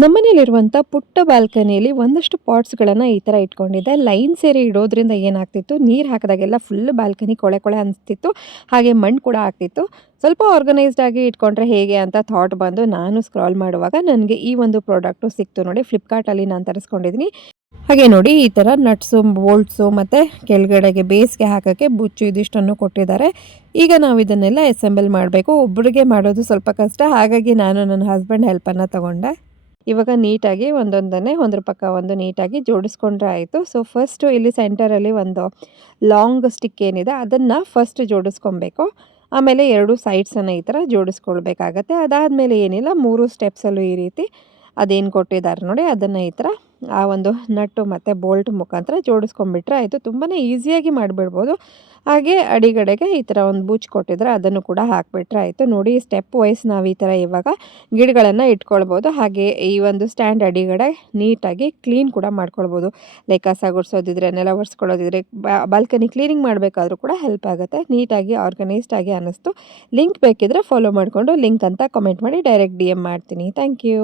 ನಮ್ಮನೇಲಿರುವಂಥ ಪುಟ್ಟ ಬಾಲ್ಕನಿಯಲ್ಲಿ ಒಂದಷ್ಟು ಪಾಟ್ಸ್ಗಳನ್ನು ಈ ಥರ ಇಟ್ಕೊಂಡಿದ್ದೆ. ಲೈನ್ ಸೇರಿ ಇಡೋದ್ರಿಂದ ಏನಾಗ್ತಿತ್ತು, ನೀರು ಹಾಕಿದಾಗೆಲ್ಲ ಫುಲ್ ಬಾಲ್ಕನಿ ಕೊಳೆ ಕೊಳೆ ಅನಿಸ್ತಿತ್ತು. ಹಾಗೆ ಮಣ್ಣು ಕೂಡ ಆಗ್ತಿತ್ತು. ಸ್ವಲ್ಪ ಆರ್ಗನೈಸ್ಡ್ ಆಗಿ ಇಟ್ಕೊಂಡ್ರೆ ಹೇಗೆ ಅಂತ ಥಾಟ್ ಬಂದು ನಾನು ಸ್ಕ್ರಾಲ್ ಮಾಡುವಾಗ ನನಗೆ ಈ ಒಂದು ಪ್ರಾಡಕ್ಟು ಸಿಕ್ತು ನೋಡಿ. ಫ್ಲಿಪ್ಕಾರ್ಟಲ್ಲಿ ನಾನು ತರಿಸ್ಕೊಂಡಿದ್ದೀನಿ. ಹಾಗೆ ನೋಡಿ ಈ ಥರ ನಟ್ಸು, ಬೋಲ್ಟ್ಸು ಮತ್ತು ಕೆಳಗಡೆಗೆ ಬೇಸ್ಗೆ ಹಾಕೋಕ್ಕೆ ಬುಚ್ಚು ಇದಿಷ್ಟನ್ನು ಕೊಟ್ಟಿದ್ದಾರೆ. ಈಗ ನಾವು ಇದನ್ನೆಲ್ಲ ಅಸೆಂಬಲ್ ಮಾಡಬೇಕು. ಒಬ್ಬರಿಗೆ ಮಾಡೋದು ಸ್ವಲ್ಪ ಕಷ್ಟ. ಹಾಗಾಗಿ ನಾನು ನನ್ನ ಹಸ್ಬೆಂಡ್ ಹೆಲ್ಪನ್ನು ತಗೊಂಡೆ. ಇವಾಗ ನೀಟಾಗಿ ಒಂದೊಂದನ್ನೇ ಒಂದ್ರ ಪಕ್ಕ ಒಂದು ನೀಟಾಗಿ ಜೋಡಿಸ್ಕೊಂಡ್ರೆ ಆಯಿತು. ಸೊ ಫಸ್ಟು ಇಲ್ಲಿ ಸೆಂಟರಲ್ಲಿ ಒಂದು ಲಾಂಗ್ ಸ್ಟಿಕ್ ಏನಿದೆ ಅದನ್ನು ಫಸ್ಟ್ ಜೋಡಿಸ್ಕೊಬೇಕು. ಆಮೇಲೆ 2 ಸೈಡ್ಸನ್ನು ಈ ಥರ ಜೋಡಿಸ್ಕೊಳ್ಬೇಕಾಗತ್ತೆ. ಅದಾದಮೇಲೆ ಏನಿಲ್ಲ 3 ಸ್ಟೆಪ್ಸಲ್ಲೂ ಈ ರೀತಿ ಅದೇನು ಕೊಟ್ಟಿದ್ದಾರೆ ನೋಡಿ ಅದನ್ನು ಈ ಥರ ಆ ಒಂದು ನಟ್ಟು ಮತ್ತು ಬೋಲ್ಟ್ ಮುಖಾಂತರ ಜೋಡಿಸ್ಕೊಂಡ್ಬಿಟ್ರೆ ಆಯಿತು. ತುಂಬಾ ಈಸಿಯಾಗಿ ಮಾಡಿಬಿಡ್ಬೋದು. ಹಾಗೆ ಅಡಿಗಡೆಗೆ ಈ ಥರ ಒಂದು ಬೂಚ್ ಕೊಟ್ಟಿದ್ರೆ ಅದನ್ನು ಕೂಡ ಹಾಕಿಬಿಟ್ರೆ ಆಯಿತು. ನೋಡಿ ಸ್ಟೆಪ್ ವೈಸ್ ನಾವು ಈ ಥರ ಇವಾಗ ಗಿಡಗಳನ್ನು ಇಟ್ಕೊಳ್ಬೋದು. ಹಾಗೆ ಈ ಒಂದು ಸ್ಟ್ಯಾಂಡ್ ಅಡಿಗಡೆ ನೀಟಾಗಿ ಕ್ಲೀನ್ ಕೂಡ ಮಾಡ್ಕೊಳ್ಬೋದು. ಲೈಕ್ ಕಸ ಗುಡಿಸೋದಿದ್ರೆ, ನೆಲ ಒರೆಸ್ಕೊಳ್ಳೋದಿದ್ರೆ, ಬಾಲ್ಕನಿ ಕ್ಲೀನಿಂಗ್ ಮಾಡಬೇಕಾದ್ರೂ ಕೂಡ ಹೆಲ್ಪ್ ಆಗುತ್ತೆ. ನೀಟಾಗಿ ಆರ್ಗನೈಸ್ಡ್ ಆಗಿ ಅನ್ನಿಸ್ತು. ಲಿಂಕ್ ಬೇಕಿದ್ರೆ ಫಾಲೋ ಮಾಡಿಕೊಂಡು ಲಿಂಕ್ ಅಂತ ಕಮೆಂಟ್ ಮಾಡಿ ಡೈರೆಕ್ಟ್ DM ಮಾಡ್ತೀನಿ. Thank you.